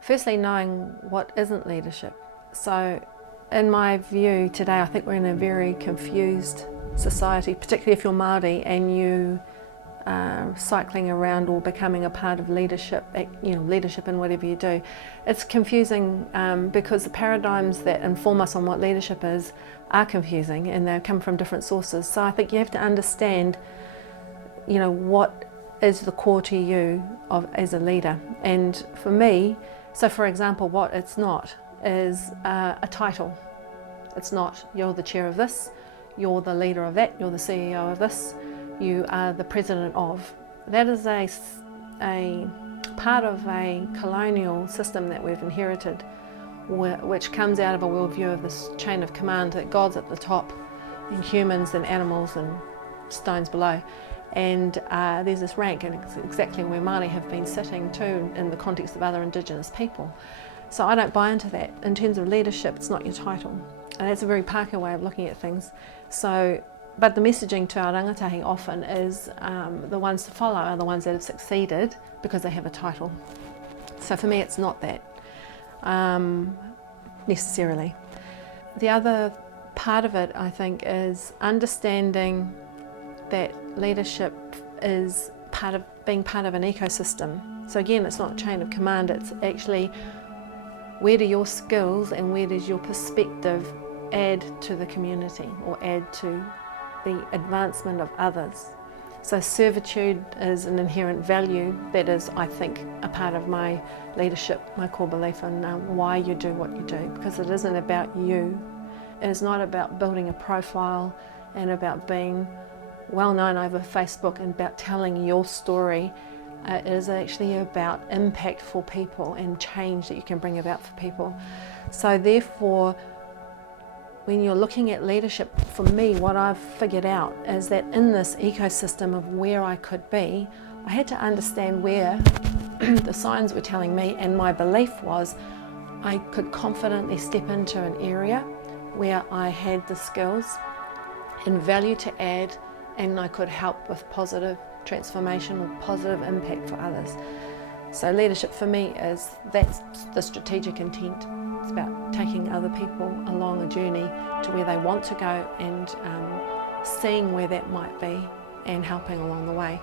Firstly, knowing what isn't leadership. So in my view today, I think we're in a very confused society, particularly if you're Māori and you are cycling around or becoming a part of leadership, leadership in whatever you do. It's confusing because the paradigms that inform us on what leadership is are confusing and they come from different sources. So I think you have to understand, what is the core to you as a leader. And for me, so for example, what it's not is a title. It's not, you're the chair of this, you're the leader of that, you're the CEO of this, you are the president of. That is a part of a colonial system that we've inherited, which comes out of a worldview of this chain of command that God's at the top and humans and animals and stones below. And there's this rank, and it's exactly where Māori have been sitting too in the context of other Indigenous people. So I don't buy into that. In terms of leadership, it's not your title. And that's a very Pākehā way of looking at things. So, but the messaging to our rangatahi often is the ones to follow are the ones that have succeeded because they have a title. So for me, it's not that necessarily. The other part of it, I think, is understanding that leadership is being part of an ecosystem. So again, it's not a chain of command, it's actually where do your skills and where does your perspective add to the community or add to the advancement of others. So servitude is an inherent value that is, I think, a part of my leadership, my core belief in why you do what you do, because it isn't about you. It is not about building a profile and about being well known over Facebook and about telling your story. It is actually about impact for people and change that you can bring about for people. So therefore, when you're looking at leadership, for me, what I've figured out is that in this ecosystem of where I could be, I had to understand where the signs were telling me, and my belief was I could confidently step into an area where I had the skills and value to add, and I could help with positive transformation or positive impact for others. So leadership for me that's the strategic intent. It's about taking other people along a journey to where they want to go and seeing where that might be and helping along the way.